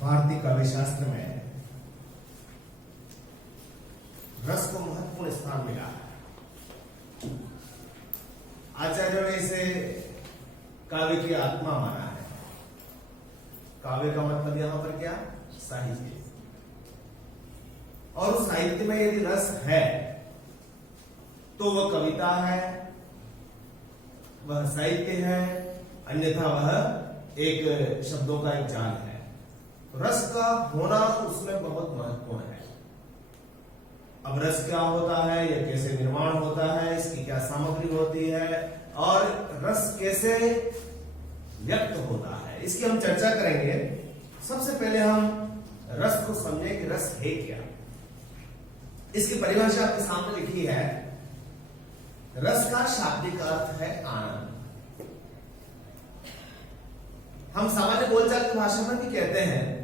भारतीय काव्य शास्त्र में रस को महत्वपूर्ण स्थान मिला है। आचार्यों ने इसे काव्य की आत्मा माना है। काव्य का मतलब यहां पर क्या? साहित्य। और उस साहित्य में यदि रस है तो वह कविता है, वह साहित्य है, अन्यथा वह एक शब्दों का एक जाल है। रस का होना उसमें बहुत महत्वपूर्ण है। अब रस क्या होता है, यह कैसे निर्माण होता है, इसकी क्या सामग्री होती है और रस कैसे व्यक्त होता है, इसकी हम चर्चा करेंगे। सबसे पहले हम रस को समझें कि रस है क्या। इसकी परिभाषा आपके सामने लिखी है। रस का शाब्दिक अर्थ है आनंद। हम सामान्य बोलचाल की भाषा में भी कहते हैं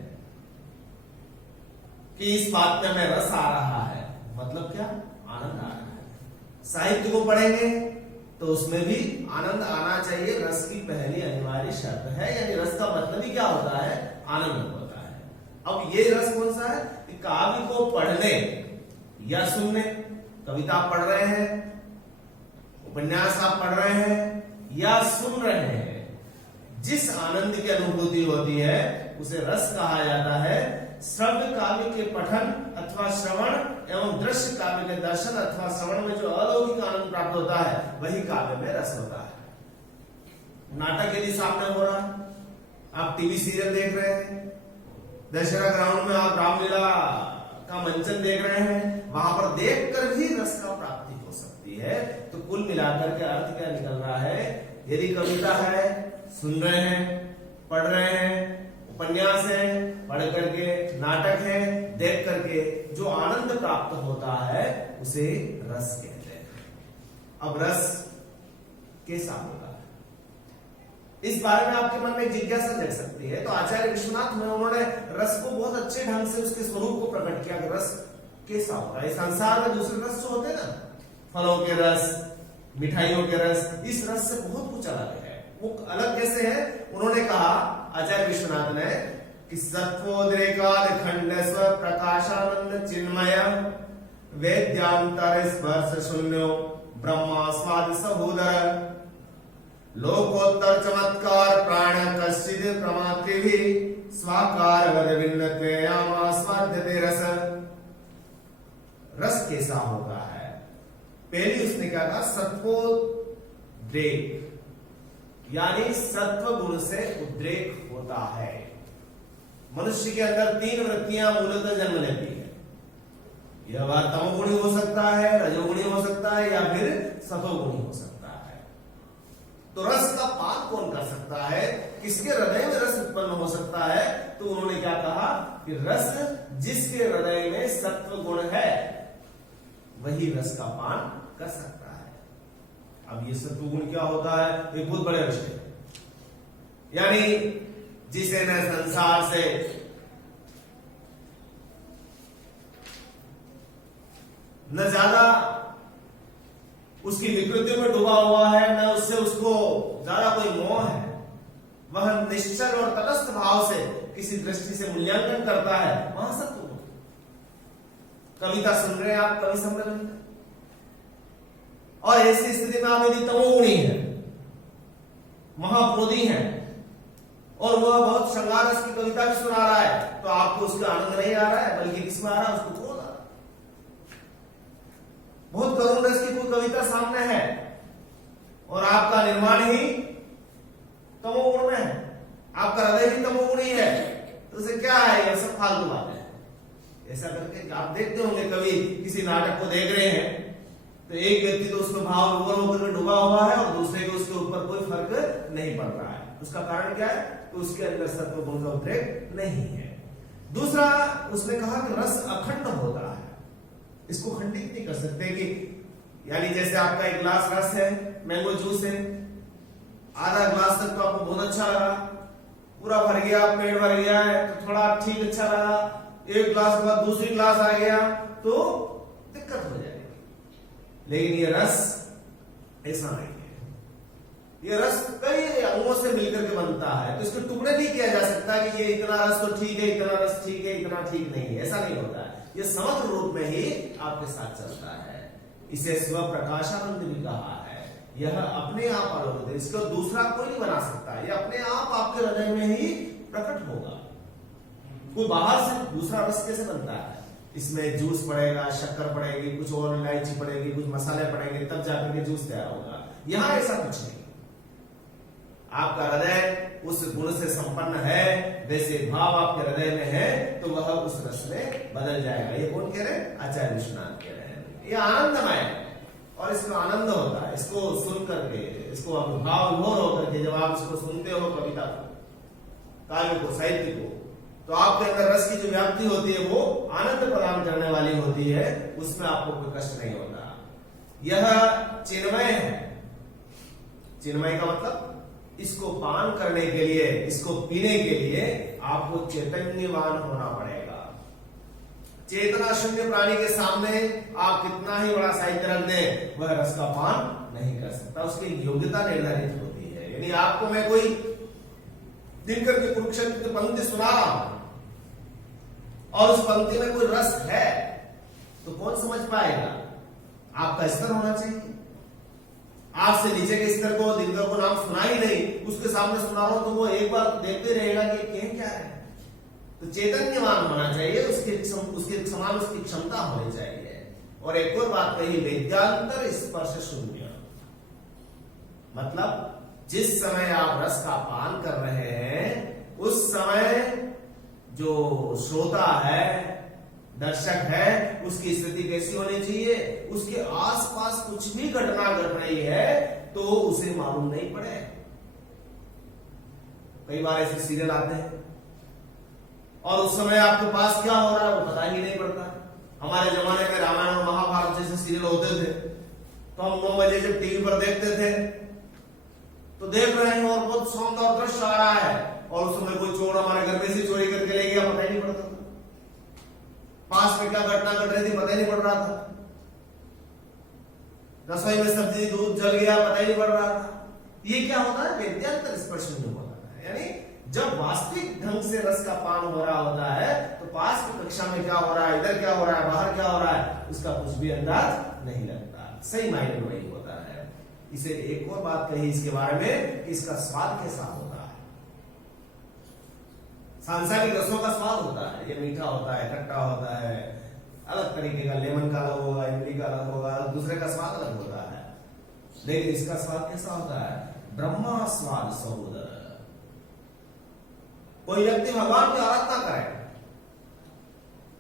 कि इस बात में हमें रस आ रहा है, मतलब क्या? आनंद आ रहा है। साहित्य को पढ़ेंगे तो उसमें भी आनंद आना चाहिए, रस की पहली अनिवार्य शर्त है। यानी रस का मतलब ही क्या होता है? आनंद होता है। अब ये रस कौन सा है? कि काव्य को पढ़ने या सुनने, कविता पढ़ रहे हैं, उपन्यास आप पढ़ रहे हैं या सुन रहे हैं, जिस आनंद की अनुभूति होती है उसे रस कहा जाता है। श्रव्य काव्य के पठन अथवा श्रवण एवं दृश्य काव्य के दर्शन अथवा श्रवण में जो अलौकिक आनंद प्राप्त होता है वही काव्य में रस होता है। नाटक यदि सामने हो रहा है, आप टीवी सीरियल देख रहे हैं, दशहरा ग्राउंड में आप रामलीला का मंचन देख रहे हैं, वहां पर देखकर भी रस का प्राप्ति हो सकती है। तो कुल मिलाकर के अर्थ क्या निकल रहा है? यदि कविता है, सुन रहे हैं, पढ़ रहे हैं, उपन्यास है, पढ़ करके, नाटक है, देख करके जो आनंद प्राप्त होता है उसे रस कहते हैं। अब रस कैसा होगा, इस बारे में आपके मन में जिज्ञासा जग सकती है। तो आचार्य विश्वनाथ में उन्होंने रस को बहुत अच्छे ढंग से उसके स्वरूप को प्रकट किया कि रस कैसा होगा। इस संसार में दूसरे रस जो होते हैं ना, फलों के रस, मिठाइयों के रस, इस रस से बहुत कुछ अलग है। वो अलग कैसे है? उन्होंने कहा आचार्य विश्वनाथ ने कि सत्वोद्रेकाद खंड स्व प्रकाशानंद चिन्मय वेद्यांतर स्पर्श शून्यो ब्रह्मा स्वाद सहोदर लोकोत्तर चमत्कार प्राण कश्चिद प्रमात्रिभि स्वाकार वद भिन्नत्वेयामा स्वाद्यते रस। रस कैसा होता है? पहली उसने क्या कहा? सत्वोद्रेक, यानी सत्व गुण से उद्रेक होता है। मनुष्य के अंदर तीन वृत्तियां मूलतः जन्म लेती है। यह बात तमोगुणी हो सकता है, रजोगुणी हो सकता है या फिर सतोगुणी हो सकता है। तो रस का पान कौन कर सकता है? किसके हृदय में रस उत्पन्न हो सकता है? तो उन्होंने क्या कहा कि रस जिसके हृदय में सत्व गुण है वही रस का पान कर सकता है। अब ये सत्वगुण क्या होता है? एक बहुत बड़े विषय है। यानी जिसे न संसार से न ज्यादा उसकी विकृतियों में डूबा हुआ है, न उससे उसको ज्यादा कोई मोह है, वह निश्चल और तटस्थ भाव से किसी दृष्टि से मूल्यांकन करता है, वहां सत्वगुण। कविता सुन रहे हैं आप, कवि सम्मेलन, और ऐसी स्थिति में आप यदि तमोगुणी है, महाक्रोधी है और वह बहुत श्रृंगार रस की कविता भी सुना रहा है, तो आपको उसका आनंद नहीं आ रहा है, बल्कि किसमें आ रहा है? उसको क्रोध आ रहा है। बहुत करुण रस की कोई कविता सामने है और आपका निर्माण ही तमोगुण में है, आपका हृदय ही तमोगुणी है, तो उसे क्या है? यह सब फालतू बात है। ऐसा करके आप देखते होंगे, कभी किसी नाटक को देख रहे हैं तो एक व्यक्ति तो उसमें भाव विभोर होकर डूबा हुआ है और दूसरे को उसके ऊपर कोई फर्क नहीं पड़ रहा है। उसका कारण क्या है? कि उसके अंदर सत्व गुण का उद्रेक नहीं है। दूसरा उसने कहा कि रस अखंड होता है, इसको खंडित नहीं कर सकते। कि यानी जैसे आपका एक गिलास रस है, मैंगो जूस है, आधा गिलास तक तो आपको बहुत अच्छा लगा, पूरा भर गया, पेट भर गया है तो थोड़ा ठीक अच्छा लगा, एक गिलास के बाद दूसरी गिलास आ गया तो दिक्कत हो जाएगी। लेकिन ये रस ऐसा नहीं है। ये रस कई अंगों से मिलकर के बनता है, तो इसको टुकड़े नहीं किया जा सकता कि ये इतना रस तो ठीक है, इतना रस ठीक है, इतना ठीक नहीं है, ऐसा नहीं होता है। ये समग्र रूप में ही आपके साथ चलता है। इसे स्व प्रकाशानंद भी कहा है। यह अपने आप अलौकिक है, इसको दूसरा कोई नहीं बना सकता, ये अपने आप आपके हृदय में ही प्रकट होगा। कोई बाहर से दूसरा रस कैसे बनता है? इसमें जूस पड़ेगा, शक्कर पड़ेगी, कुछ और इलायची पड़ेगी, कुछ मसाले पड़ेंगे, तब जाकर के जूस तैयार होगा। यहां ऐसा कुछ नहीं। आपका हृदय उस गुण से संपन्न है, वैसे भाव आपके हृदय में है, तो वह उस रस में बदल जाएगा। ये कौन कह रहे हैं? आचार्य विश्वनाथ कह रहे हैं। ये आनंदमय है और इसमें आनंद होता है। इसको सुन करके, इसको भाव विभोर होकर के जब आप इसको सुनते हो, कविता को, काव्य को, साहित्य को, तो आपके अंदर रस की जो व्याप्ति होती है वो आनंद प्रदान करने वाली होती है, उसमें आपको कोई कष्ट नहीं होता। यह चिन्मय है। चिन्मय का मतलब इसको पान करने के लिए, इसको पीने के लिए आपको चैतन्यवान होना पड़ेगा। चेतना शून्य प्राणी के सामने आप कितना ही बड़ा साहित्य रख दें, वह रस का पान नहीं कर सकता। उसकी योग्यता निर्धारित होती है। यानी आपको मैं कोई दिनकर की कुरुक्षेत्र की पंक्ति सुना रहा हूं और उस पंक्ति में कोई रस है, तो कौन समझ पाएगा? आपका स्तर होना चाहिए। आपसे नीचे के स्तर को, दिनकर को नाम सुना ही नहीं, उसके सामने सुना रहा हूं, तो वो एक बार देखते रहेगा कि कह क्या है। तो चैतन्यवान होना चाहिए, उसके समान उसकी क्षमता होनी चाहिए। और एक और बात कही, वेद्यांतर स्पर्श शून्य, मतलब जिस समय आप रस का पान कर रहे हैं, उस समय जो श्रोता है, दर्शक है, उसकी स्थिति कैसी होनी चाहिए? उसके आसपास कुछ भी घटना घट रही है तो उसे मालूम नहीं पड़े। कई बार ऐसे सीरियल आते हैं और उस समय आपके पास क्या हो रहा है वो पता ही नहीं पड़ता। हमारे जमाने में रामायण और महाभारत जैसे सीरियल होते थे, तो हम 9 बजे जब टीवी पर देखते थे तो देख रहे हैं और बहुत शानदार दृश्य आ रहा है, और उस समय कोई चोर हमारे घर में से चोरी करके ले गया, पता ही नहीं पड़ता था। पास में क्या घटना घट रही थी पता ही नहीं पड़ रहा था। रसोई में सब्जी दूध जल गया, पता ही नहीं पड़ रहा था। ये क्या होता है? वेद्यांतर स्पर्श नहीं होता है। यानी जब वास्तविक ढंग से रस का पान हो रहा होता है, तो पास की कक्षा में क्या हो रहा है, इधर क्या हो रहा है, बाहर क्या हो रहा है, उसका कुछ भी अंदाज नहीं लगता। सही मायने में वही होता है। इसे एक और बात कही इसके बारे में, इसका स्वाद कैसा होता है। सांसारिक रसों का स्वाद होता है, ये मीठा होता है, खट्टा होता है, अलग तरीके का, लेमन का अलग होगा, इमली का अलग होगा, दूसरे का स्वाद अलग होता है। लेकिन इसका स्वाद कैसा होता है? ब्रह्मा स्वाद सहोदर। कोई व्यक्ति भगवान की आराधना करे,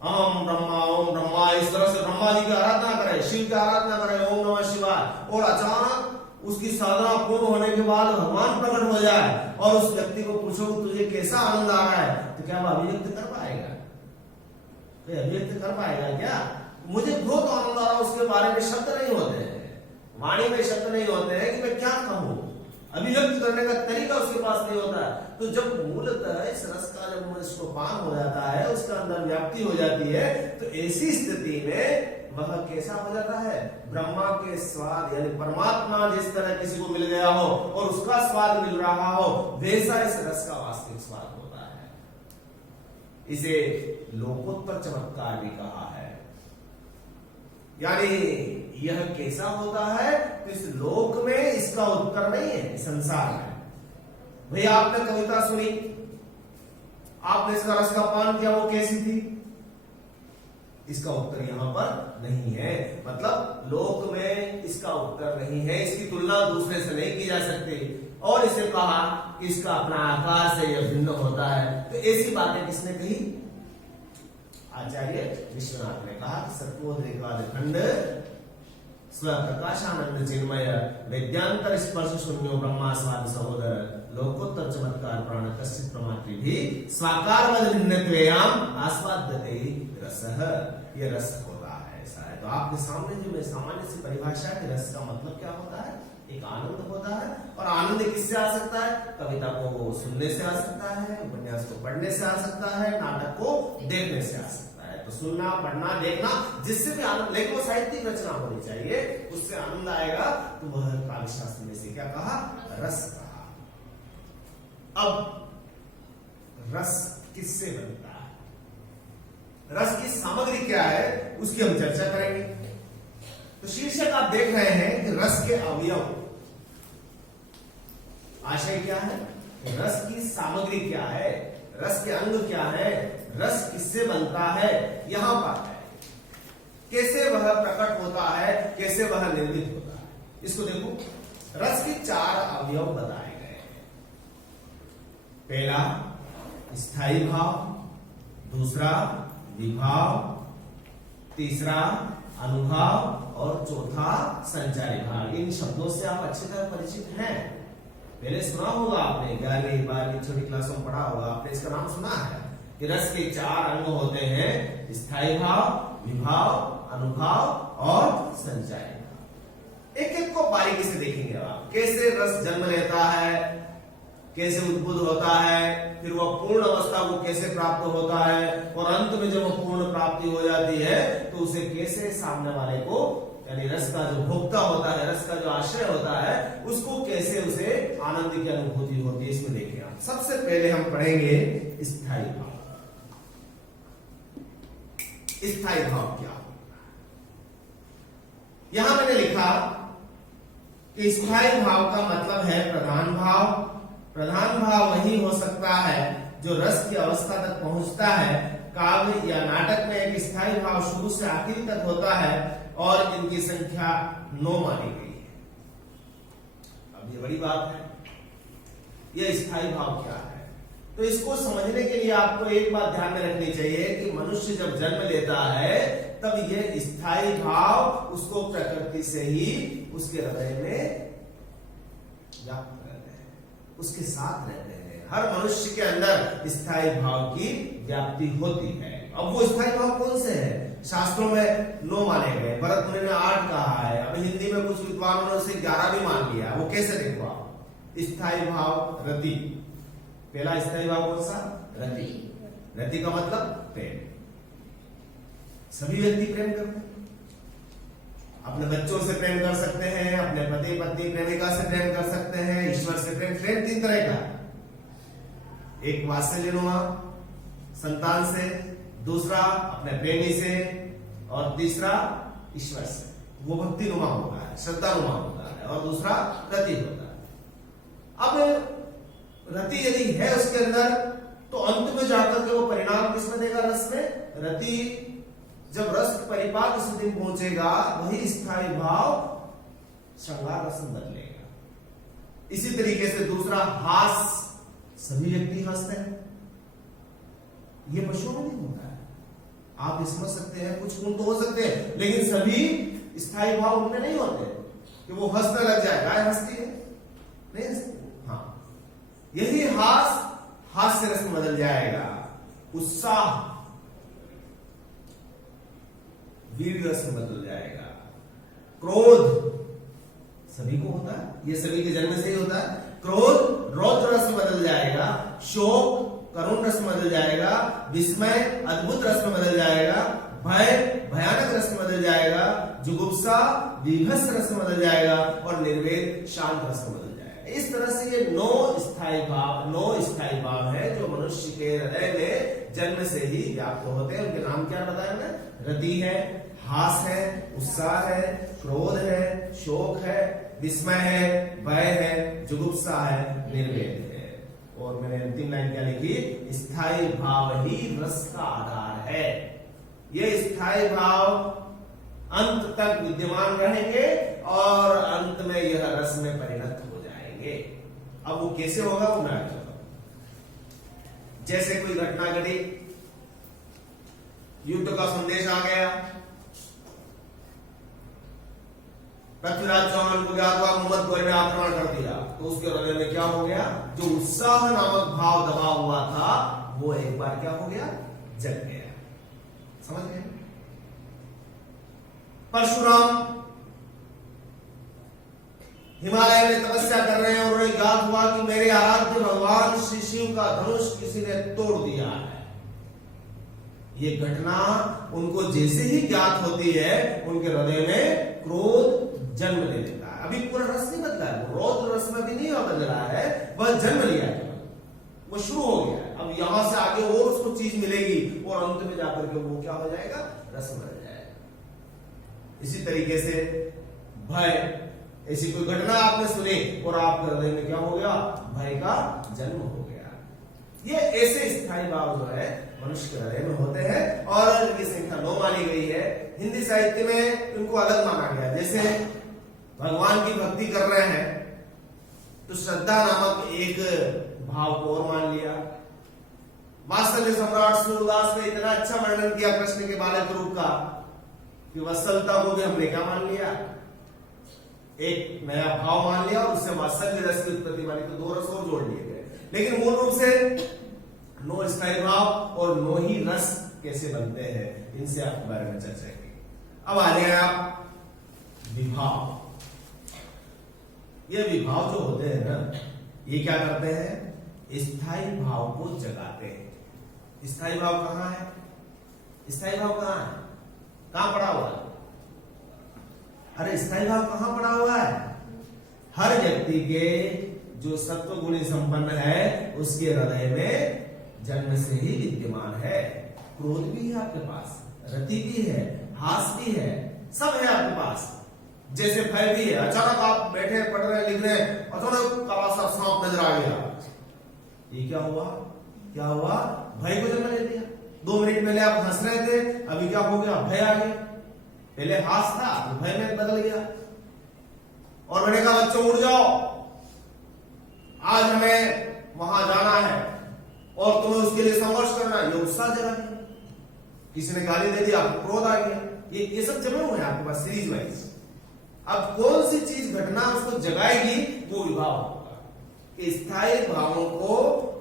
ओम ब्रह्मा, इस तरह से ब्रह्मा जी की आराधना करे, शिव की आराधना करे, ओम नमः शिवाय, और अचानक उसकी साधना पूर्ण होने के बाद भगवान प्रकट हो जाए और उस व्यक्ति को पूछो तुझे कैसा आनंद आ रहा है, तो क्या वह अभिव्यक्त कर पाएगा? अभिव्यक्त कर पाएगा क्या? मुझे बहुत आनंद आ रहा है, उसके बारे में शब्द नहीं होते हैं, वाणी में शब्द नहीं होते हैं कि मैं क्या कहूं, अभिव्यक्त करने का तरीका उसके पास नहीं होता है। तो जब मूलतः इस रस का जब इसको पान हो जाता है, उसका अंदर व्याप्ति हो जाती है, तो ऐसी स्थिति में वह कैसा हो जाता है? ब्रह्मा के स्वाद, यानी परमात्मा जिस तरह किसी को मिल गया हो और उसका स्वाद मिल रहा हो, वैसा इस रस का वास्तविक स्वाद होता है। इसे लोकोत्तर चमत्कार भी कहा है। यानी यह कैसा होता है? तो इस लोक में इसका उत्तर नहीं है, संसार में। भैया आपने कविता सुनी, आपने इसका रस का पान किया, वो कैसी थी? इसका उत्तर यहां पर नहीं है। मतलब लोक में इसका उत्तर नहीं है, इसकी तुलना दूसरे से नहीं की जा सकती। और इसे कहा कि इसका अपना आकार से यह भिन्न होता है। तो ऐसी बातें किसने कही? आचार्य विश्वनाथ ने कहा कि सत्वोद्रेकाद खंड स्व प्रकाशानंद चिन्मय वेद्यांतर स्पर्श शून्यो ब्रह्मा स्वाद सहोदर लोकोत्तर चमत्कार प्राण कश्चित प्रमात्री भी स्वाकार वद भिन्नत्वेयाम आस्वाद्यते रसः। ये रस होता है, ऐसा है। तो आपके सामने जो मैं सामान्य सी परिभाषा कि रस का मतलब क्या होता है, एक आनंद होता है। और आनंद किससे आ सकता है? कविता को सुनने से आ सकता है, उपन्यास को पढ़ने से आ सकता है, नाटक को देखने से आ सकता है। तो सुनना, पढ़ना, देखना, जिससे भी आनंद, लेकिन वो साहित्यिक रचना होनी चाहिए, उससे आनंद आएगा, तो वह काव्य शास्त्र में से क्या कहा? रस कहा। अब रस किससे बनता है, रस की सामग्री क्या है, उसकी हम चर्चा करेंगे। तो शीर्षक आप देख रहे हैं कि रस के अवयव, आशय क्या है, रस की सामग्री क्या है, रस के अंग क्या है, रस किससे बनता है, यहां पर है, कैसे वह प्रकट होता है, कैसे वह निर्मित होता है। इसको देखो, रस के 4 अवयव बताए गए हैं। पहला स्थायी भाव, दूसरा विभाव, तीसरा अनुभाव और चौथा संचारी भाव। इन शब्दों से आप अच्छी तरह परिचित हैं, पहले सुना होगा आपने, 11वीं 12वीं छोटी क्लास में पढ़ा होगा आपने, इसका नाम सुना है कि रस के 4 अंग होते हैं, स्थायी भाव, विभाव, अनुभाव और संचारी भाव। एक एक को बारीकी से देखेंगे आप, कैसे रस जन्म लेता है, कैसे उद्भुत होता है, फिर वह पूर्ण अवस्था को कैसे प्राप्त होता है, और अंत में जब वह पूर्ण प्राप्ति हो जाती है तो उसे कैसे सामने वाले को, यानी रस का जो भोक्ता होता है, रस का जो आश्रय होता है, उसको कैसे उसे आनंद की अनुभूति होती है। इसमें देखिए आप, सबसे पहले हम पढ़ेंगे स्थायी भाव। स्थायी भाव क्या होता है, यहां मैंने लिखा कि स्थायी भाव का मतलब है प्रधान भाव। प्रधान भाव वही हो सकता है जो रस की अवस्था तक पहुंचता है। काव्य या नाटक में एक स्थायी भाव शुरू से आखिर तक होता है और इनकी संख्या 9 मानी गई है। अब ये बड़ी बात है, यह स्थायी भाव क्या है, तो इसको समझने के लिए आपको एक बात ध्यान में रखनी चाहिए कि मनुष्य जब जन्म लेता है तब यह स्थायी भाव उसको प्रकृति से ही उसके हृदय में व्याप्त रहते हैं, उसके साथ रहते हैं। हर मनुष्य के अंदर स्थायी भाव की व्याप्ति होती है। अब वो स्थायी भाव कौन से है? शास्त्रों में 9 माने गए, भरत मुनि ने 8 कहा है, अब हिंदी में कुछ विद्वानों ने उसे 11 भी मान लिया। वो कैसे देखो आप, स्थायी भाव रति, पहला स्थायी भाव कौन सा? रति। रति का मतलब प्रेम। सभी व्यक्ति प्रेम करते हैं, अपने बच्चों से प्रेम कर सकते हैं, अपने पति पत्नी प्रेमिका से प्रेम कर सकते हैं, ईश्वर से प्रेम। प्रेम 3 तरह का है, एक वात्सल्यनुमा संतान से, दूसरा अपने प्रेमी से, और तीसरा ईश्वर से, वो भक्ति नुमा होता है, श्रद्धा नुमा होता है, और दूसरा रति होता है। अब रति यदि है उसके अंदर तो अंत में जाकर के वो परिणाम किसमें देगा? रस में। रति जब रस परिपाक स्थिति में पहुंचेगा वही स्थायी भाव श्रृंगार रस में बदलेगा। इसी तरीके से दूसरा हास, सभी व्यक्ति हंसते हैं, ये पशुओं में नहीं होता है। आप ये समझ सकते हैं, कुछ गुण तो हो सकते हैं लेकिन सभी स्थायी भाव उनमें नहीं होते कि वो हंसने लग जाए। गाय हंसती है? नहीं हंसती। हाँ, यही हास्य रस में बदल जाएगा। उत्साह वीर रस में बदल जाएगा। क्रोध सभी को होता है, ये सभी के जन्म से ही होता है। क्रोध रौद्र रस में बदल जाएगा, शोक करुण रस में बदल जाएगा, विस्मय अद्भुत रस में बदल जाएगा, भय भयानक रस में बदल जाएगा, जुगुप्सा विभत्स रस में बदल जाएगा, और निर्वेद शांत रस में बदल जाएगा। इस तरह से ये 9 स्थायी भाव है जो मनुष्य के हृदय में जन्म से ही व्याप्त होते हैं। उनके नाम क्या बताया मैंने? रति है, हास है, उत्साह है, क्रोध है, शोक है, विस्मय है, भय है, जुगुप्सा है, निर्वेद है। और मैंने अंतिम लाइन क्या लिखी? स्थायी भाव ही रस का आधार है। ये स्थायी भाव अंत तक विद्यमान रहेंगे और अंत में यह रस में परिणत हो जाएंगे। अब वो कैसे होगा? वो मैं जैसे कोई घटना घटी, युद्ध का संदेश आ गया, पृथ्वीराज चौहान को ज्ञात हुआ मोहम्मद गौरी ने आक्रमण कर दिया, तो उसके हृदय में क्या हो गया? जो उत्साह नामक भाव दबा हुआ था वो एक बार क्या हो गया? जग गया। समझ गए? परशुराम हिमालय में तपस्या कर रहे हैं और उन्हें ज्ञात हुआ कि मेरे आराध्य भगवान श्री शिव का धनुष किसी ने तोड़ दिया है। ये घटना उनको जैसे ही ज्ञात होती है उनके हृदय में क्रोध जन्म ले लेता है। अभी पूरा रस नहीं बदला है, रौद्र रस में भी नहीं बदल रहा है, वह जन्म लिया है, वो शुरू हो गया है। अब यहां से आगे और उसको चीज मिलेगी और अंत में जाकर के वो क्या हो जाएगा, रस बन जाएगा। इसी तरीके से भय, ऐसी कोई घटना आपने सुनी और आपके हृदय में क्या हो गया, भय का जन्म हो गया। ये ऐसे स्थायी भाव जो है मनुष्य के हृदय में होते हैं और इनकी संख्या 9 मानी गई है। हिंदी साहित्य में इनको अलग माना गया। जैसे भगवान की भक्ति कर रहे हैं तो श्रद्धा नामक एक भाव को और मान लिया। वात्सल्य सम्राट सूरदास ने इतना अच्छा वर्णन किया कृष्ण के बालक रूप का कि वत्सलता को भी हमने क्या मान लिया, एक नया भाव मान लिया और उससे वात्सल्य रस की उत्पत्ति वाली तो 2 रस और जोड़ लिए गए। लेकिन मूल रूप से 9 स्थायी भाव और 9 ही रस कैसे बनते हैं, इनसे आपके बारे में चर्चा की। अब आ जाए आप विभाव। ये विभाव जो होते हैं ना, ये क्या करते हैं, स्थायी भाव को जगाते हैं। स्थायी भाव कहां है, स्थायी भाव कहां है, कहां पड़ा हुआ है, अरे स्थायी भाव कहां पड़ा हुआ है, हर व्यक्ति के जो सत्व गुणी संपन्न है उसके हृदय में जन्म से ही विद्यमान है। क्रोध भी है आपके पास, रति भी है, हास भी है, सब है आपके पास। जैसे भय भी है, अचानक आप बैठे पढ़ रहे लिख रहे, अचानक काला सा सांप नजर आ गया, ये क्या हुआ, क्या हुआ, भय को जन्म ले दिया। 2 मिनट पहले आप हंस रहे थे, अभी क्या हो गया, भय आ गया। पहले हास था तो भय में बदल गया। और मैंने कहा बच्चों उठ जाओ, आज हमें वहां जाना है और तुम्हें उसके लिए संघर्ष करना है, ये उत्साह जगा दिया। किसी ने गाली दे दी, आपको क्रोध आ गया। ये सब जमे हुए हैं आपके पास सीरीज वाइज। अब कौन सी चीज घटना उसको जगाएगी, वो विभाव होगा। स्थायी भावों को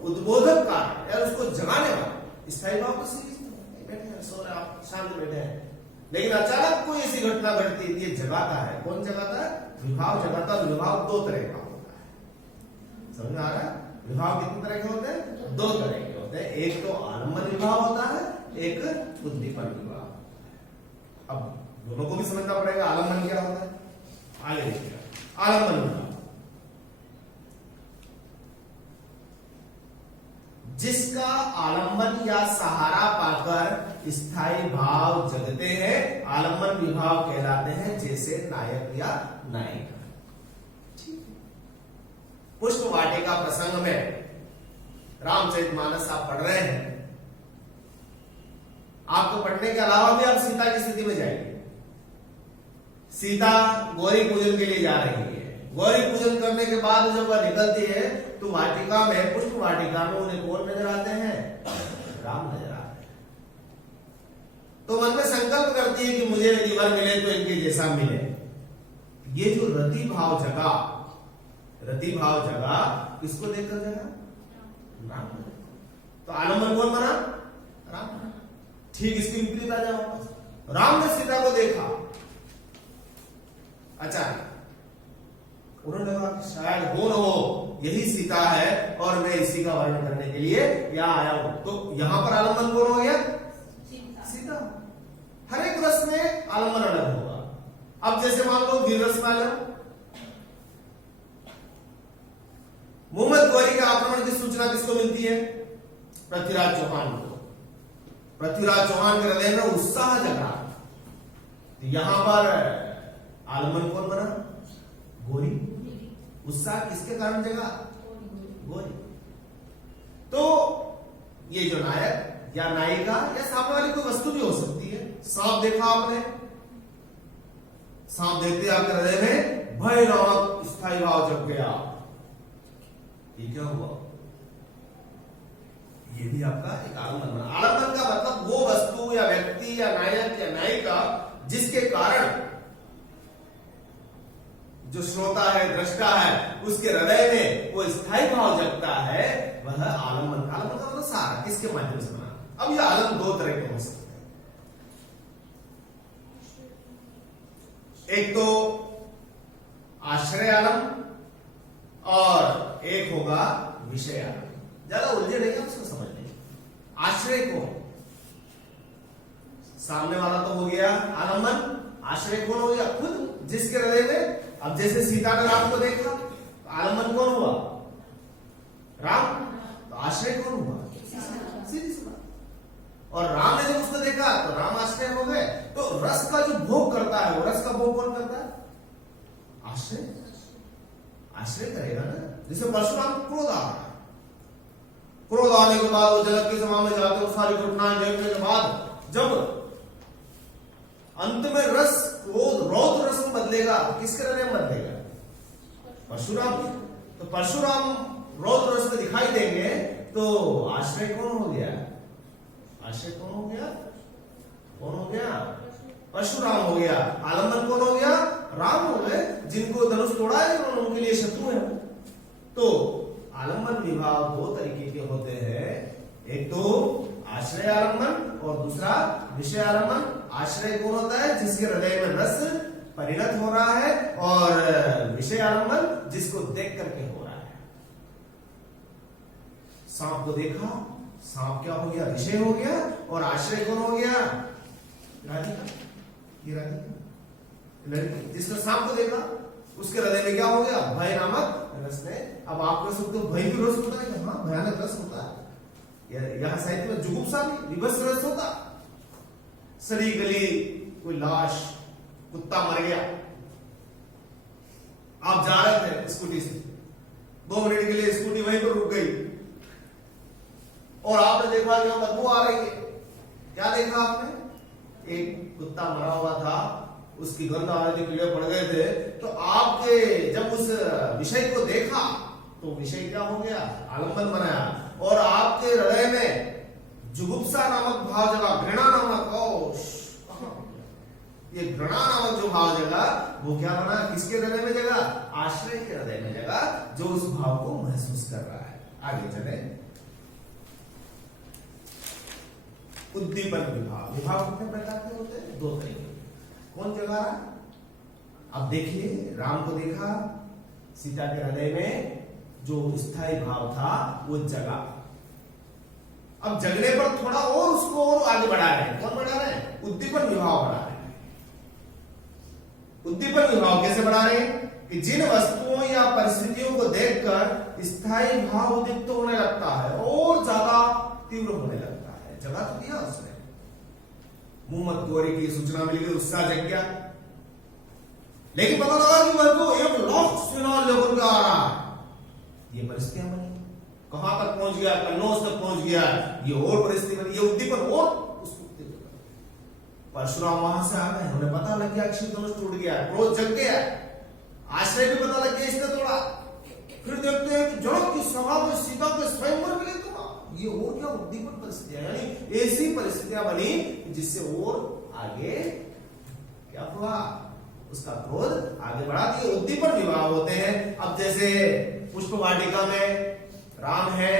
उद्बोधक कारण या उसको जगाने वाला स्थायी भाव तो सीरीज बैठे हैं, सो रहे आप शांत बैठे हैं, लेकिन अचानक कोई ऐसी घटना घटती है, ये जगाता है। कौन जगाता है, विभाव जगाता है। विभाव 2 तरह का होता है, समझ में आ रहा है। विभाव कितने तरह के होते हैं, 2 तरह के होते हैं। एक तो आलम्बन विभाव होता है, एक उद्दीपन विभाव। अब दोनों को भी समझना पड़ेगा। आलम्बन क्या होता है, आगे देखिएगा। आलम्बन विभाव जिसका आलंबन या सहारा पाकर स्थायी भाव जगते हैं, आलंबन विभाव कहलाते हैं। जैसे नायक या नायिका। पुष्प वाटिका प्रसंग में रामचरितमानस आप पढ़ रहे हैं, आपको पढ़ने के अलावा भी आप सीता की स्थिति में जाएंगे। सीता गौरी पूजन के लिए जा रही है। गौरी पूजन करने के बाद जब वह निकलती है तो वाटिका में, पुष्प वाटिका में उन्हें कौन नजर आते हैं, राम नजर आते हैं। तो मन में संकल्प करती है कि मुझे यदि वर मिले तो इनके जैसा मिले। ये जो रति भाव जगा, रति भाव जगा, किसको देखकर जगा, राम। तो आलम्बन कौन बना, राम। ठीक इसकी विपरीत आ जाओ। राम ने सीता को देखा, अचानक उन्होंने कहा शायद हो न हो यही सीता है और मैं इसी का वर्णन करने के लिए यहाँ आया हूं। तो यहां पर आलम्बन कौन हो गया, सीता। हर एक रस में आलम्बन अलग होगा। अब जैसे मान लो वीर रस में मोहम्मद गौरी के आक्रमण की सूचना किसको मिलती है, पृथ्वीराज चौहान को। पृथ्वीराज चौहान के हृदय में उत्साह जगा। तो यहां पर आलम्बन कौन बना, गौरी। उत्साह किसके कारण जगा, गौरी। तो ये जो नायक या नायिका या सामने वाली कोई वस्तु भी हो सकती है। सांप देखा आपने, सांप देखते आपके हृदय में भय नामक स्थायी भाव जग गया। ये क्या हुआ, ये भी आपका एक आलम्बन बना। आलम्बन का मतलब वो वस्तु या व्यक्ति या नायक या नायिका जिसके कारण जो श्रोता है, दृष्टा है, उसके हृदय में वो स्थायी भाव जगता है, वह आलम्बन। आलम्बन का मतलब सारा किसके माध्यम से बना। अब ये आलम्बन 2 तरह के हो सकते हैं। एक तो आश्रय आलम और एक होगा विषय आलम। ज्यादा उलझे नहीं, आप उसको समझ लीजिए। आश्रय को सामने वाला तो हो गया आलम्बन, आश्रय कौन हो गया? खुद, जिसके हृदय में। अब जैसे सीता ने राम को देखा, तो आलम्बन कौन हुआ? राम। तो आश्रय कौन हुआ? सीधी सी बात। और राम ने जब उसको देखा तो राम आश्रय हो गए। तो रस का जो भोग करता है, वो रस का भोग कौन करता है? आश्रय। आश्रय करेगा ना। जैसे परशुराम को क्रोध आ रहा है, क्रोध आने के बाद वो जलक की सभा में जाते हो, सारी घटनाएं देखने के बाद जब अंत में रस क्रोध रौद्र रस में बदलेगा, किसके हृदय में बदलेगा? परशुराम। तो परशुराम रौद्र रस में दिखाई देंगे, तो आश्रय कौन हो गया? आश्रय कौन हो गया? कौन हो गया? परशुराम हो गया। आलम्बन कौन हो गया? राम हो गए, जिनको धनुष तोड़ा है उनके लिए शत्रु है। तो आलम्बन विवाह दो तरीके के होते हैं, एक तो आश्रय आलम्बन और दूसरा विषय आलम्बन। आश्रय कौन होता है? जिसके हृदय में रस परिणत हो रहा है, और विषय आलम्बन जिसको देख करके हो रहा है। सांप को देखा, सांप क्या हो गया? विषय हो गया। और आश्रय कौन हो गया? राधिका। ये राधिका लड़की, जिसने सांप को देखा, उसके हृदय में क्या हो गया? भय नामक रस ने। अब आप कह सकते हो भय भी रस होता है? हाँ, भयानक रस होता है। यहाँ साहित्य में जुगुप्सा भी विभत्स रस होता। सड़ी गली कोई लाश, कुत्ता मर गया, आप जा रहे थे स्कूटी से, 2 मिनट के लिए स्कूटी वहीं पर रुक गई और आपने देखा कि बदबू आ रही है। क्या देखा आपने? एक कुत्ता मरा हुआ था, उसकी गंध आ रही थी, कीड़े पड़ गए थे। तो आपके जब उस विषय को देखा तो विषय क्या हो गया? आलम्बन बनाया। और आपके हृदय में जुगुप्सा नामक भाव जगा, घृणा नामक, ये घृणा नामक जो भाव जगा, वो क्या बना? किसके हृदय में जगा? आश्रय के हृदय में जगा, जो उस भाव को महसूस कर रहा है। आगे चले। उद्दीपन विभाव। विभाव कितने प्रकार के होते हैं? 2 तरीके। कौन जगा रहा? अब देखिए, राम को देखा, सीता के हृदय में जो स्थायी भाव था वो जगा। अब जगने पर थोड़ा और उसको और आगे बढ़ा रहे हैं। कौन बढ़ा रहे हैं? उद्दीपन विभाव बढ़ा रहे हैं। उद्दीपन विभाव कैसे बढ़ा रहे हैं? कि जिन वस्तुओं या परिस्थितियों को देखकर स्थायी भाव उद्दीप्त होने लगता है और ज्यादा तीव्र होने लगता है। जगा तो दिया उसने, मुंह मत गोरी की सूचना मिल गई, उत्साह जग गया, लेकिन पता लगा कि वह तो 1 लाख सेना लेकर के आ रहा है। ये परिस्थितियां बनी, कहां तक पहुंच गया? कन्नौज तक पहुंच गया। ये और परिस्थिति बनी, ये उद्दीपन और उसको। परशुराम वहां से आ गए, उन्हें पता लग गया कि धनुष टूट गया, क्रोध जग गया, आश्रय भी पता लग गया इसने तोड़ा। फिर देखते हैं कि जनक की सभा में सीता के स्वयंवर मिले तो ये और क्या उद्दीपन परिस्थितियां, यानी ऐसी परिस्थितियां बनी जिससे और आगे क्या हुआ? उसका क्रोध आगे बढ़ा दिया। उद्दीपन विवाह होते हैं। अब जैसे पुष्प वाटिका में राम है,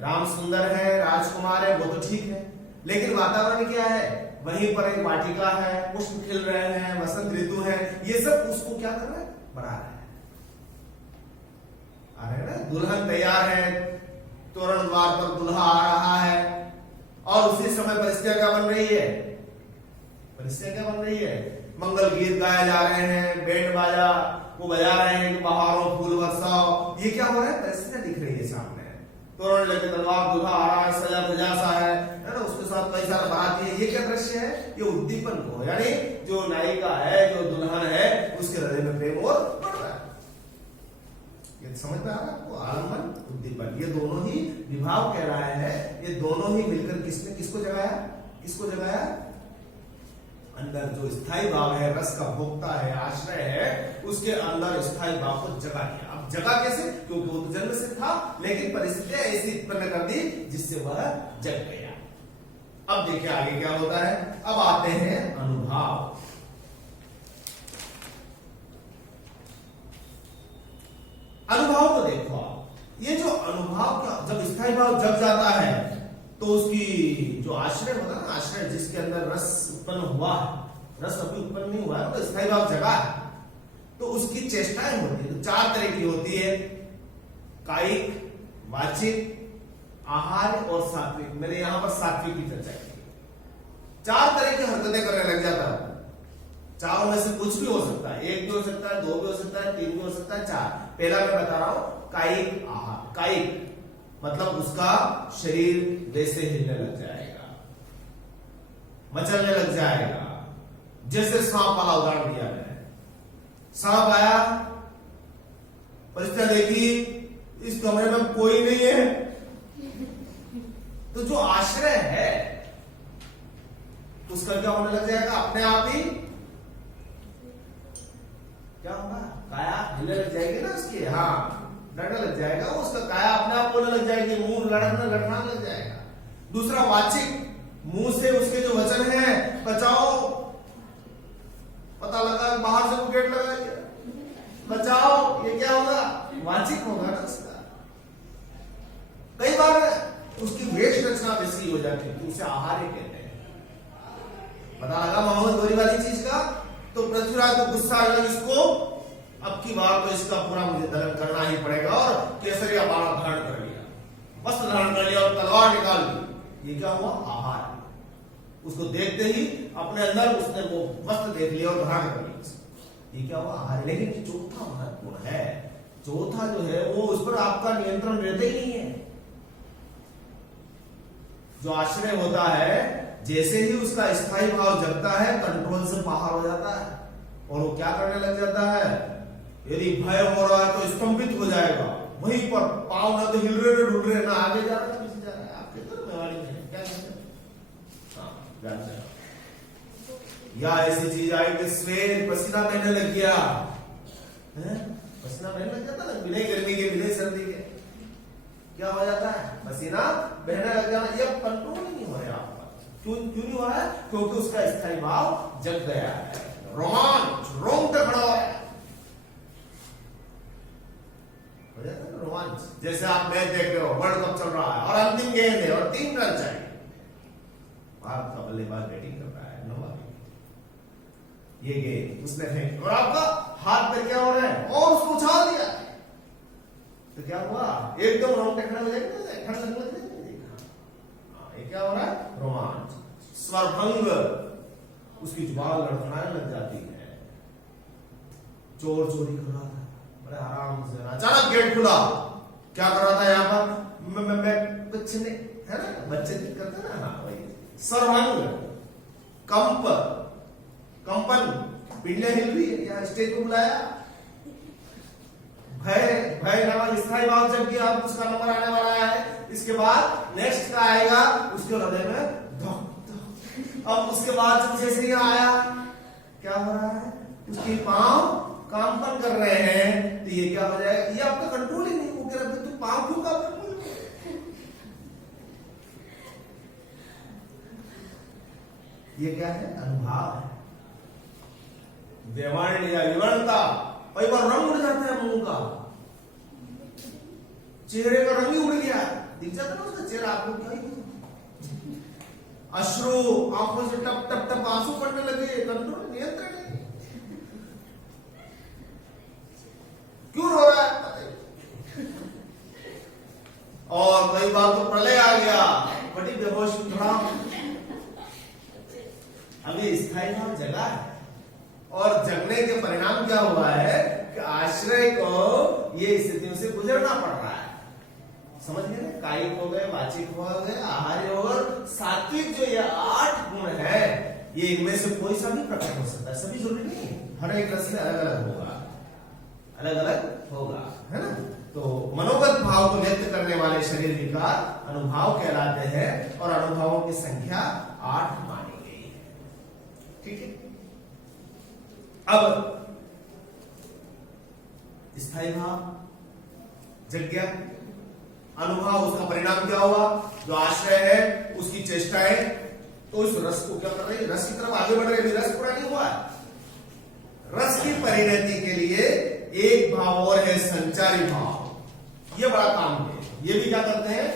राम सुंदर है, राजकुमार है, वो तो ठीक है, लेकिन वातावरण क्या है? वहीं पर एक वाटिका है, पुष्प खिल रहे हैं, वसंत ऋतु है, ये सब उसको क्या कर रहा है? बढ़ा रहा है। आ रहे ना, दुल्हन तैयार है, तोरण द्वार पर दूल्हा आ रहा है, और उसी समय परिस्थितियां क्या बन रही है? परिस्थितियां क्या बन रही है? मंगल गीत गाए जा रहे हैं, बैंड बाजा को बजा रहे हैं कि बहारों फूल बरसाओ। ये क्या हो रहा है? परिस्थितियां दिख रही है सामने। तोरण लेके तलवार, दूल्हा आ रहा है, सजा धजा सा है ना, उसके साथ कई सारे बाराती है। ये क्या दृश्य है? ये उद्दीपन को, यानी जो नायिका है, जो दुल्हन है, उसके हृदय में प्रेम और बढ़ रहा है। ये समझ में आ रहा है आपको? आलम्बन, उद्दीपन, ये दोनों ही विभाव कह रहा है। ये दोनों ही मिलकर किसने किसको जगाया? किसको जगाया? अंदर जो स्थायी भाव है, रस का भोक्ता है, आश्रय है, उसके अंदर स्थायी भाव को जगा दिया। अब जगा कैसे? क्योंकि वो तो जन्म से था, लेकिन परिस्थितियां ऐसी उत्पन्न कर दी जिससे वह जग गया। अब देखिए आगे क्या होता है। अब आते हैं अनुभव। अनुभव को देखो आप, ये जो अनुभव का जब स्थायी भाव जग जाता है तो उसकी जो आश्रय होता है ना, आश्रय जिसके अंदर रस उत्पन्न हुआ है, रस अभी उत्पन्न नहीं हुआ है, तो स्थायी भाव जगा है, तो उसकी चेष्टाएं होती है। तो 4 तरह की होती है, कायिक, वाचिक, आहार और सात्विक। मैंने यहां पर सात्विक की चर्चा की। 4 तरह की हरकतें करने लग जाता है। चारों में से कुछ भी हो सकता है, 1 भी हो सकता है, 2 भी हो सकता है, 3 भी हो सकता है, 4। पहला मैं बता रहा हूं कायिक आहार। कायिक मतलब उसका शरीर वैसे हिलने लग जाएगा, मचलने लग जाएगा। जैसे सांप वाला उदाहरण दिया मैंने, सांप आया, परिस्थिति देखी, इस कमरे में कोई नहीं है, तो जो आश्रय है उसका क्या होने लग जाएगा, अपने आप ही क्या होगा, काया हिलने लग जाएगी ना उसकी, हाँ डरने लग जाएगा, उसका काया अपने आप बोलने लग जाएगी, मुंह लड़खड़ाने लग जाएगा। दूसरा वाचिक, मुंह से उसके जो वचन है, बचाओ, पता लगा बाहर से गेट लगा दिया, बचाओ, ये क्या होगा, वाचिक होगा ना उसका। कई बार उसकी वेश रचना वैसी हो जाती है, उसे आहार्य कहते हैं। पता लगा मोहम्मद गोरी वाली चीज का, तो पृथ्वीराज को गुस्सा आ गया, इसको अब की बार तो इसका पूरा मुझे दलन करना ही पड़ेगा, और केसरिया बाणा धारण कर लिया, वस्त्र धारण कर लिया और तलवार निकाल ली। ये क्या हुआ, आहार। उसको देखते ही अपने अंदर उसने वो वस्त्र देख लिया और धारण कर लिया, ये क्या हुआ, आहार। लेकिन चौथा महत्वपूर्ण है, चौथा जो है वो उस पर आपका नियंत्रण रहता ही नहीं है। जो आश्रय होता है, जैसे ही उसका स्थायी भाव जगता है, कंट्रोल से बाहर हो जाता है, और वो क्या करने लग जाता है, यदि भय हो रहा है तो स्तंभित हो जाएगा, वहीं पर पांव ना तो हिल रहे ना डुल रहे, ना आगे जा रहा है पीछे जा रहा है। आपके तो मेवाड़ी में है, क्या कहते हैं, हाँ जानते हैं। या ऐसी चीज आई कि स्वेद, पसीना बहने लग गया, पसीना बहने लग जाता ना, बिना गर्मी के बिना सर्दी के क्या हो जाता है, पसीना बहने लग जाना, ये कंट्रोल नहीं हो रहा आपका। क्यों नहीं हो रहा है, क्योंकि उसका स्थायी भाव जग गया है, रोमांच, रोंगटे खड़ा हुआ है, हो जाता है रोमांच। जैसे आप मैच देख रहे हो, वर्ल्ड कप चल रहा है और अंतिम गेंद है और 3 रन चाहिए, भारत का बल्लेबाज बैटिंग कर रहा है, नवा ये गेंद उसने फेंक, और आपका हाथ पे क्या हो रहा है, और उसको उछाल दिया, तो क्या हुआ, एकदम रोंगटे खड़े हो जाएंगे, खड़े लगने लग जाएंगे। ये क्या हो रहा है, रोमांच, स्वरभंग, उसकी जुबान लड़खड़ाने लग जाती है। चोर चोरी कर रहा था, बड़े आराम से, अचानक गेट खुला, क्या कर रहा था यहाँ पर, मैं कुछ नहीं, है ना, बच्चे करते ना, हाँ वही स्वरभंग, कंपन, पिंडियां हिल रही है, यहाँ स्टेज को बुलाया, भय नामक स्थायी भाव जग गया, अब उसका नंबर आने वाला है, इसके बाद नेक्स्ट का आएगा, उसके हृदय में धक। अब उसके बाद जब जैसे ही आया, क्या हो रहा है, उसके पांव कंपन कर रहे हैं, तो ये क्या हो जाएगा, ये आपका कंट्रोल ही नहीं, वो कह रहा है तू पांव क्यों कंपन कर, ये क्या है, अनुभव है, व्यवहार या विवरणता। कई बार रंग उड़ जाता है मुंह का, चेहरे का रंग ही उड़ गया, दिख जाता है उसका चेहरा आपको, क्या अश्रु आंखों से टप टप टप आंसू पड़ने लगे, कंट्रोल नियंत्रण नहीं, क्यों रो रहा है पता नहीं। और कई बार तो प्रलय आ गया, बड़ी बेहोश थोड़ा, अभी स्थायी भाव जगा है, और जगने के परिणाम क्या हुआ है कि आश्रय को ये स्थितियों से गुजरना पड़ रहा है, समझ गए ना, कायिक हो गए, वाचिक हो गए, आहार्य हो गए, सात्विक जो ये 8 गुण है, ये इनमें से कोई सा भी प्रकट हो सकता है, सभी जरूरी नहीं है, हर एक रस में अलग अलग होगा, अलग अलग होगा, है ना। तो मनोगत भाव को व्यक्त करने वाले शरीर विकार अनुभव कहलाते हैं, और अनुभवों की संख्या 8 मानी गई है, ठीक है। अब स्थायी भाव जग गया, अनुभव, उसका परिणाम क्या हुआ, जो आश्रय है उसकी चेष्टाएं तो इस रस को क्या कर रही है, रस की तरफ आगे बढ़ रही है, रस पूरा नहीं हुआ है। रस की परिणति के लिए एक भाव और है संचारी भाव, ये बड़ा काम है। ये भी क्या करते हैं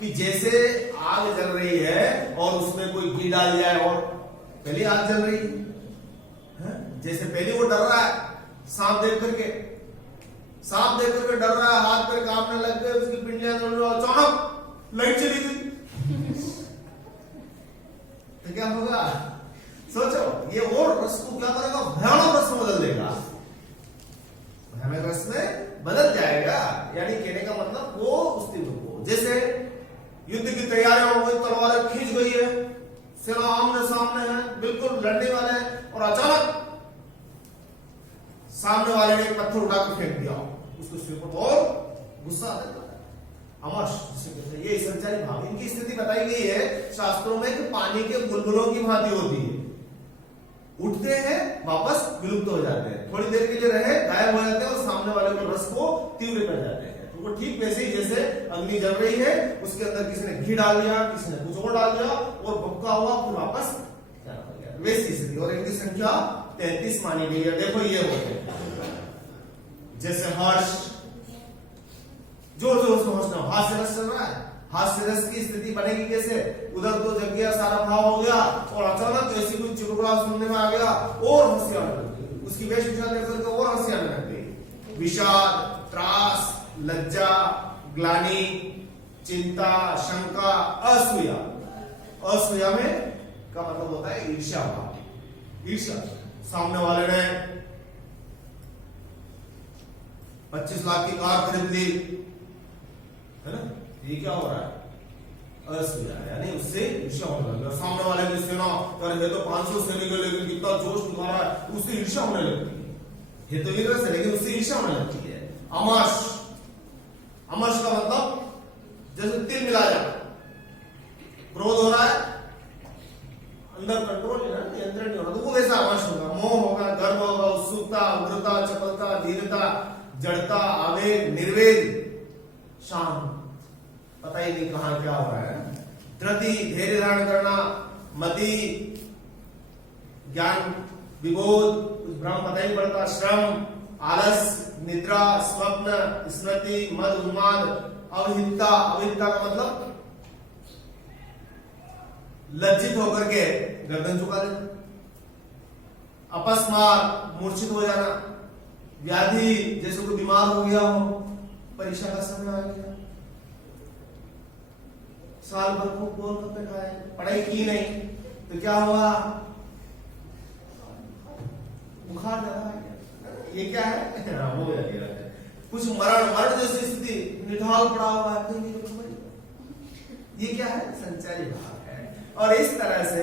कि जैसे आग जल रही है और उसमें कोई घी डाल जाए, और पहले आग जल रही है, जैसे पहले वो डर रहा है सांप देख करके डर रहा है, हाथ पैर कांपने लग गए, उसकी पिंडियां, अचानक लाइट चली गई, तो क्या क्या होगा? सोचो, ये और रस को क्या करेगा? भयानक रस में बदल देगा, भयानक रस में बदल जाएगा। यानी कहने का मतलब वो उस तीव्र को, जैसे युद्ध की तैयारियां हो गई, तलवारें खींच गई है, सेना आमने सामने है, बिल्कुल लड़ने वाले हैं, और अचानक सामने वाले ने एक पत्थर उठाकर फेंक दिया उसको सिर पर, और गुस्सा आ जाता है। अमर्ष जिसे कहते हैं, ये संचारी भाव, इनकी स्थिति बताई गई है शास्त्रों में कि पानी के बुलबुलों की भांति होती है, उठते हैं वापस विलुप्त हो जाते हैं, थोड़ी देर के लिए रहे गायब हो जाते हैं और सामने वाले के रस को तीव्र कर जाते हैं। तो वो ठीक वैसे ही जैसे अग्नि जल रही है, उसके अंदर किसी ने घी डाल दिया, किसी ने कुछ और डाल दिया और भक्का हुआ, फिर वापस क्या हो गया, वैसी स्थिति। और इनकी संख्या 33 मानी गई है। देखो ये होते हैं जैसे हर्ष, जोर जोर से हंसना, हास्य रस चल रहा है, हास्य रस की स्थिति बनेगी कैसे? उधर तो जग गया, सारा भाव हो गया, और अचानक ऐसी कुछ चिड़गुड़ाहट सुनने में आ गया और हंसी आने लग गई, उसकी वेशभूषा देख करके और हंसी आने लग गई। विषाद, त्रास, लज्जा, ग्लानि, चिंता, शंका, असूया। असूया में का मतलब होता है ईर्ष्या भाव। ईर्ष्या, सामने वाले ने 25 लाख की कार खरीद ली है ना, ये क्या हो रहा है? असूया, यानी उससे ईर्ष्या होने लगी। और सामने वाले की सेना, यार ये तो 500 सैनिक है लेकिन कितना जोश दिखा रहा है, उससे ईर्ष्या होने लगती है। ये तो वीर रस है लेकिन उससे ईर्ष्या होने लगती है। अमर्ष, अमर्ष का मतलब जैसे तिल मिला जाए, क्रोध हो रहा है, अंदर कंट्रोल नहीं है, नियंत्रण नहीं हो रहा, तो वो वैसा अमर्ष होगा। मोह होगा, गर्व होगा, उत्सुकता, उग्रता, चपलता, धीरता, जड़ता, आवेग, निर्वेद, शांत, पता ही नहीं कहां क्या हो रहा है। धृति, धैर्य धारण करना, मति, ज्ञान विबोध, कुछ भ्रम पता ही पड़ता, श्रम, आलस, निद्रा, स्वप्न, स्मृति, मद, उन्माद, अवहिता। अवहिता का मतलब लज्जित होकर के गर्दन झुका देना, अपस्मार, मूर्छित हो जाना, व्याधि, जैसे कोई बीमार हो गया हो, परीक्षा का समय आ गया, साल भर को गोलगप्पे खाए, पढ़ाई की नहीं, तो क्या हुआ? बुखार ज्यादा आ गया, ये क्या है? हो गया कुछ मरण, मरण जैसी स्थिति, निढाल पड़ा हुआ है, ये क्या है? संचारी भाव है। और इस तरह से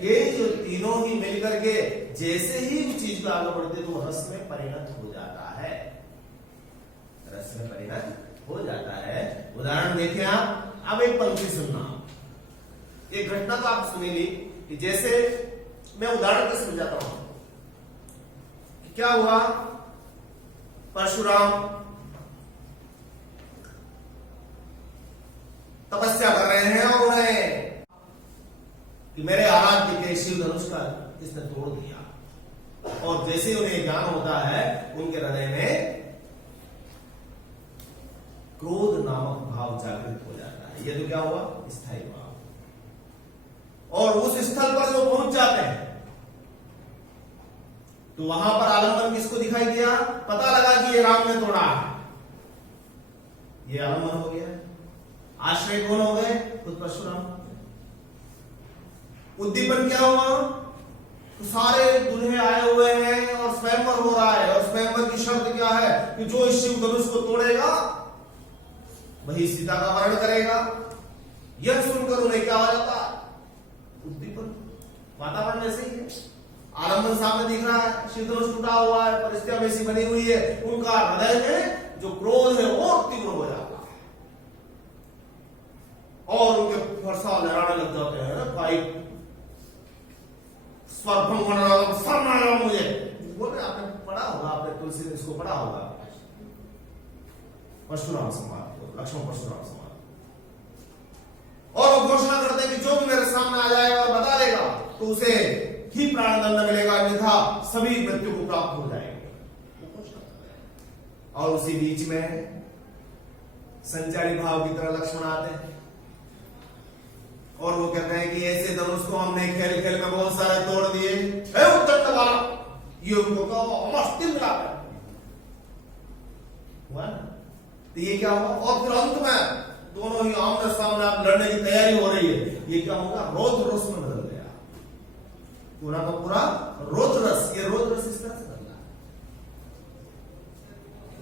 ये जो तीनों ही मिलकर के जैसे ही उस चीज को आगे बढ़ते तो रस में परिणत हो जाता है, रस में परिणत हो जाता है। उदाहरण देखें आप, अब एक पंक्ति सुनना, एक घटना तो आप सुनेंगे कि जैसे मैं उदाहरण के समझाता हूं। क्या हुआ? परशुराम तपस्या कर रहे हैं और उन्हें कि मेरे आराध्य के शिव धनुष का इसने तोड़ दिया, और जैसे उन्हें ज्ञान होता है उनके हृदय में क्रोध नामक भाव जागृत हो जाता है। ये तो क्या हुआ? स्थायी भाव। और उस स्थल पर जो पहुंच जाते हैं तो वहां पर आलम्बन किसको दिखाई दिया? पता लगा कि ये राम ने तोड़ा है, ये आलम्बन हो गया। आश्रय कौन हो गए? खुद परशुराम। उद्दीपन क्या हुआ? तो सारे दूल्हे आए हुए हैं और स्वयंवर हो रहा है, और स्वयंवर की शर्त क्या है कि जो इस शिव धनुष को तोड़ेगा वही सीता का वर्ण करेगा। यह सुनकर उन्हें क्या हो जाता? उद्दीपन। वातावरण ऐसे ही है, आलम्बन सामने दिख रहा है, शिव धनुष टूटा हुआ है, परिस्थितियां वैसी बनी हुई है, उनका हृदय में जो क्रोध है वो तीव्र हो जाता है और उनके फरसा लहराने लग जाते हैं। भाई स्वरभंग होने लगा, सर मारा मुझे। बोल रहे आपने पढ़ा होगा, आपने तुलसी ने इसको पढ़ा होगा, परशुराम संवाद, लक्ष्मण परशुराम संवाद। और वो घोषणा करते हैं कि जो भी मेरे सामने आ जाएगा और बता देगा तो उसे ही प्राणदंड मिलेगा, अन्यथा सभी मृत्यु को प्राप्त हो जाएंगे। और उसी बीच में संचारी भाव की तरह लक्ष्मण आते हैं और वो कहते हैं कि ऐसे धनुष को हमने खेल खेल में बहुत सारे तोड़ दिए, उत्तर वाला ये उनको मस्ती मिला हुआ ना। तो ये क्या हुआ? और फिर अंत में दोनों ही आमने सामने आप लड़ने की तैयारी हो रही है, ये क्या होगा? रौद्र रोष में बदल गया। पूरा का पूरा रोध रस, ये रोध रस इस तरह से बनता है।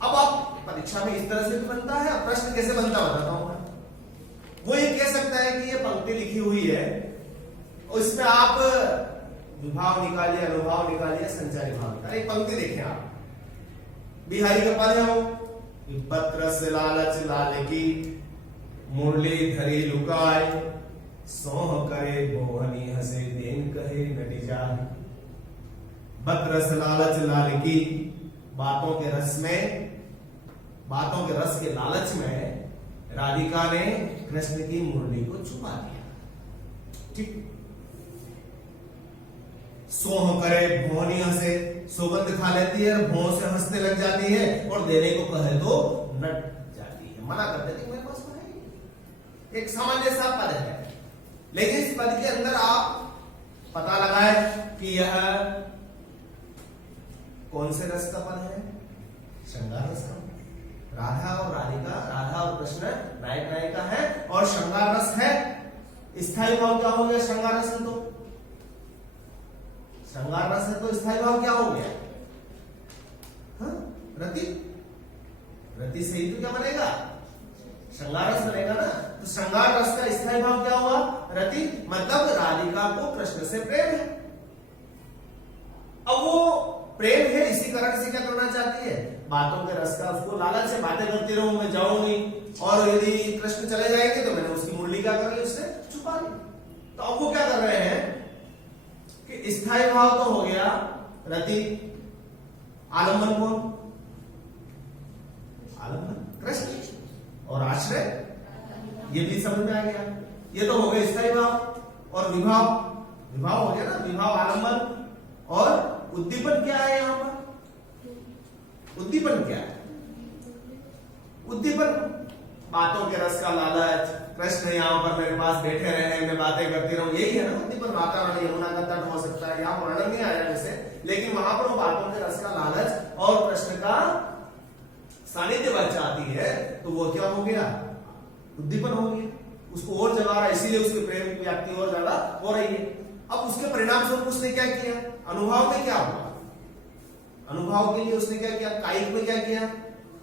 अब आप परीक्षा में इस तरह से भी बनता है, अब प्रश्न कैसे बनता बताता हूं मैं। वो ये कह सकता है कि ये पंक्ति लिखी हुई है और इसमें आप विभाव निकालिए, अनुभाव निकालिए, संचारी भाव निकालिए। एक पंक्ति देखें आप, बिहारी का पद हो, बत्रस लालच लाल की मुरली धरी लुकाय, सोह करे मोहनी हंसे देन कहे नटी जाए। बत्रस लालच लाल की, बातों के रस में, बातों के रस के लालच में राधिका ने कृष्ण की मुरली को छुपा दिया। ठीक। सोह करे भोनी हंसे, सुगंध खा लेती है, भों से हंसने लग जाती है, और देने को कहे तो नट जाती है, मना कर देती है, मेरे पास तो है। एक सामान्य सा पद है, लेकिन इस पद के अंदर आप पता लगाए कि यह कौन से रस का पद है? श्रृंगार रस का। राधा और राधिका, राधा और कृष्ण नायक नायिका है, और श्रृंगार रस है। स्थायी भाव क्या हो गया? श्रृंगार रस है, तो श्रृंगार रस है तो स्थायी भाव क्या हो गया? हाँ? रति, रति से ही तो क्या बनेगा? श्रृंगार रस बनेगा ना। तो श्रृंगार रस का स्थायी भाव क्या हुआ? रति, मतलब राधिका को कृष्ण से प्रेम है। अब वो प्रेम है, इसी कारण से क्या करना चाहती है? बातों के रस का उसको लालच से बातें करती रहूं, मैं जाऊंगी, और यदि कृष्ण चले जाएंगे तो मैंने उसकी मुरली क्या कर ली? उससे छुपा ली। तो अब वो क्या कर रहे हैं कि स्थायी भाव तो हो गया रति, आलंबन कौन? आलंबन कृष्ण, और आश्रय, ये भी समझ में आ गया। ये तो हो गया स्थायी भाव। और विभाव, विभाव हो गया ना, विभाव आलंबन। और उद्दीपन क्या है यहां पर? उद्दीपन क्या है? उद्दीपन बातों के रस का लालच, कृष्ण यहाँ पर मेरे पास बैठे रहे, मैं बातें करती रहूं, यही है ना उद्दीपन। वातावरण यमुना का तट हो सकता है, यहाँ वर्णन नहीं आया वैसे, लेकिन वहां पर वो बातों के रस का लालच और कृष्ण का सानिध्य बच जाती है, तो वो क्या हो गया? उद्दीपन हो गया। उसको और जगा रहा है, इसीलिए उसके प्रेम की व्याप्ति और ज्यादा हो रही है। अब उसके परिणाम स्वरूप उसने क्या किया? अनुभव में क्या हुआ? अनुभव के लिए उसने क्या किया? कायिक में क्या किया?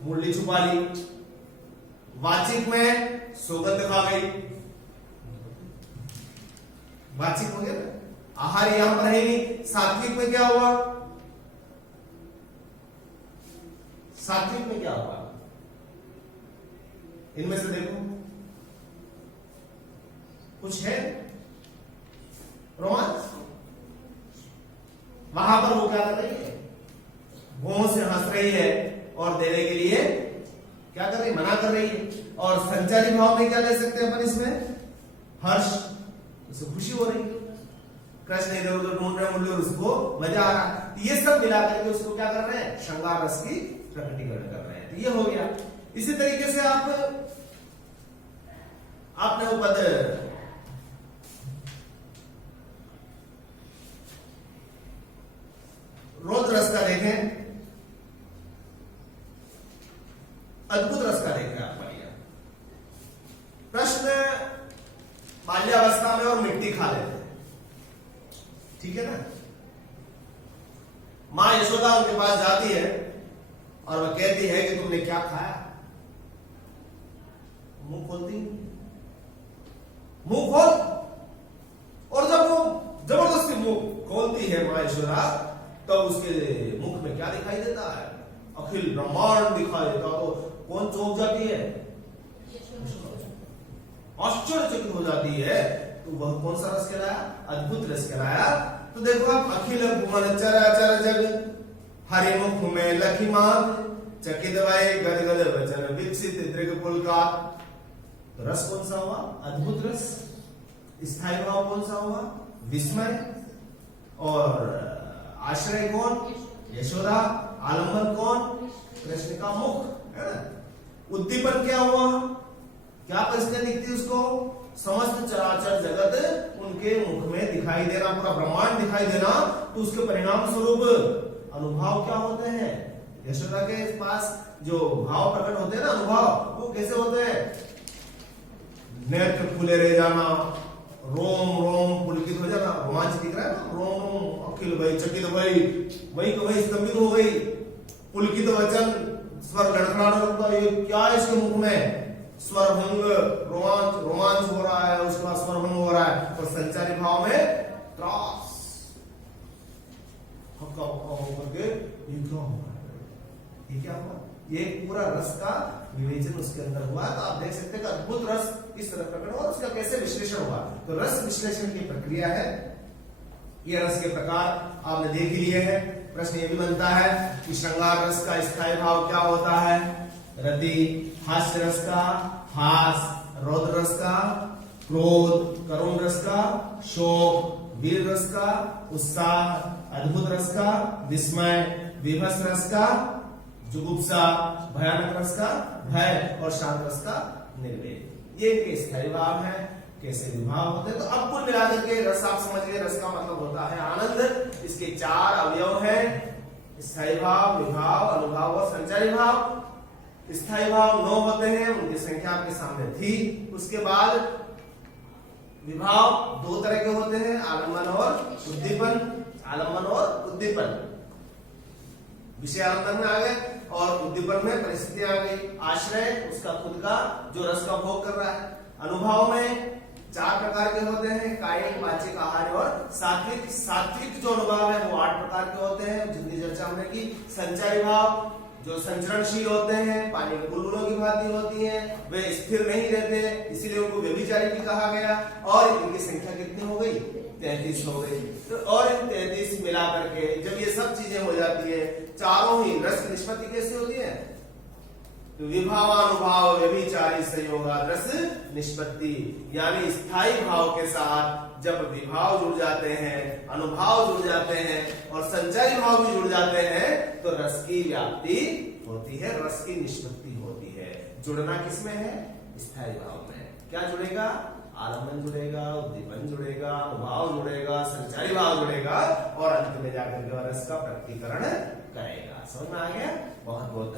मुरली छुपा ली। वाचिक में सुगंध खा गई, वाचिक हो गया ना। आहार यहां पर है नहीं। सात्विक में क्या हुआ? सात्विक में क्या हुआ? इनमें से देखो कुछ है रोमांच? वहां पर वो क्या कर रही है? भों से हंस रही है, और देने के लिए क्या कर रही है? मना कर रही है। और संचारी भाव में क्या ले सकते हैं अपन इसमें? हर्ष, उसे खुशी हो रही है, कृष्ण इधर उधर ढूंढ रहे मुरली और उसको मजा आ रहा है। ये सब मिलाकर के उसको क्या कर रहे हैं? श्रृंगार रस की प्रकटीकरण कर रहे हैं। तो ये हो गया। इसी तरीके से आपने वो पद रोध रस का देखें, अद्भुत रस का देखें आप। बढ़िया प्रश्न, बाल्यावस्था में और मिट्टी खा लेते हैं, ठीक है ना। मां यशोदा उनके पास जाती है और वह कहती है कि तुमने क्या खाया? मुंह खोलती, मुंह खोल। और जब वो जबरदस्ती मुंह खोलती है मां यशोदा, तब उसके मुख में क्या दिखाई देता है? अखिल ब्रह्मांड दिखाई देता। तो कौन चौंक जाती है? आश्चर्यचकित हो जाती है। तो वह कौन सा रस कहलाया? अद्भुत रस कहलाया। तो देखो आप, अखिल भुवन चराचर जग, हरि मुख में लखीमान, चकित वै गदगद वचन विकसित दृगपुल का। तो रस कौन सा हुआ? अद्भुत रस। स्थायी भाव कौन सा हुआ? विस्मय। और आश्रय कौन? यशोदा। आलंबन कौन? कृष्ण का मुख, है ना। उद्दीपन क्या हुआ? क्या परिस्थिति दिखती उसको? समस्त चराचर जगत उनके मुख में दिखाई देना, पूरा ब्रह्मांड दिखाई देना। तो उसके परिणाम स्वरूप अनुभव क्या होते हैं? यशोदा के पास जो भाव प्रकट होते हैं ना, अनुभव, वो कैसे होते हैं? नेत्र खुले रह जाना, रोम रोम पुलकित हो जाना, रोमांच दिख रहा है ना, रोम रोम अखिल भई चकित भई, वही को वही स्तंभित हो गई। पुलकित वचन, स्वर लड़खड़ाने लगता, ये क्या है इसके मुख में, स्वर भंग, रोमांच रोमांच हो रहा है, उसके बाद स्वर भंग हो रहा है, और संचारी भाव में त्रास, हक्का हक्का होकर के ये क्या हुआ, ये क्या हुआ, ये पूरा रस का विवेचन उसके अंदर हुआ। तो आप देख सकते हैं कि अद्भुत रस इस तरह प्रकट हुआ, उसका कैसे विश्लेषण हुआ। तो रस विश्लेषण की प्रक्रिया है, ये रस के प्रकार आपने देख ही लिए हैं। प्रश्न ये भी बनता है कि श्रृंगार रस का स्थायी भाव क्या होता है, रति, हास्य रस का हास, रौद्र रस का क्रोध, करुण रस का शोक, वीर रस का उत्साह, अद्भुत रस का विस्मय, विभत्स रस का जुगुप्सा, भयानक रस का भय, और शांत रस का निर्वेद। ये इनके स्थायी भाव है, कैसे विभाव होते हैं। तो अब कुल मिलाकर के रस आप समझ गए, रस का मतलब होता है आनंद। इसके 4 अवयव हैं, स्थायी भाव, विभाव, अनुभाव और संचारी भाव। स्थायी भाव 9 होते हैं, उनकी संख्या आपके सामने थी। उसके बाद विभाव 2 तरह के होते हैं, आलम्बन और उद्दीपन। आलम्बन और उद्दीपन, विषय आलम्बन में आ गए और उद्दीपन में परिस्थिति आ गई, आश्रय उसका खुद का जो रस का भोग कर रहा है। अनुभव में 4 प्रकार के होते हैं, कायिक, वाचिक, आहार्य और सात्विक। सात्विक जो अनुभव है वो 8 प्रकार के होते हैं, जिनकी चर्चा हमने की। संचारी भाव जो संचरणशील होते हैं, पानी के बुलबुलों की भांति होती हैं, वे स्थिर नहीं रहते, इसीलिए उनको व्यभिचारी भी कहा गया। और इनकी संख्या कितनी हो गई, 33 हो गई। तो और इन 33 मिला करके जब ये सब चीजें हो जाती है, चारों ही रस निष्पत्ति कैसे होती है, तो विभावानुभाव व्यभिचारी संयोगा रस निष्पत्ति, यानी स्थायी भाव के साथ जब विभाव जुड़ जाते हैं, अनुभाव जुड़ जाते हैं और संचारी भाव भी जुड़ जाते हैं, तो रस की व्याप्ति होती है, रस की निष्पत्ति होती है। जुड़ना किसमें है, स्थायी भाव में। क्या जुड़ेगा, आलम्बन जुड़ेगा, उद्दीपन जुड़ेगा, अनुभाव जुड़ेगा, संचारी भाव जुड़ेगा और अंत में जाकर के रस का प्रकटीकरण करेगा। समझ में आ गया? बहुत बहुत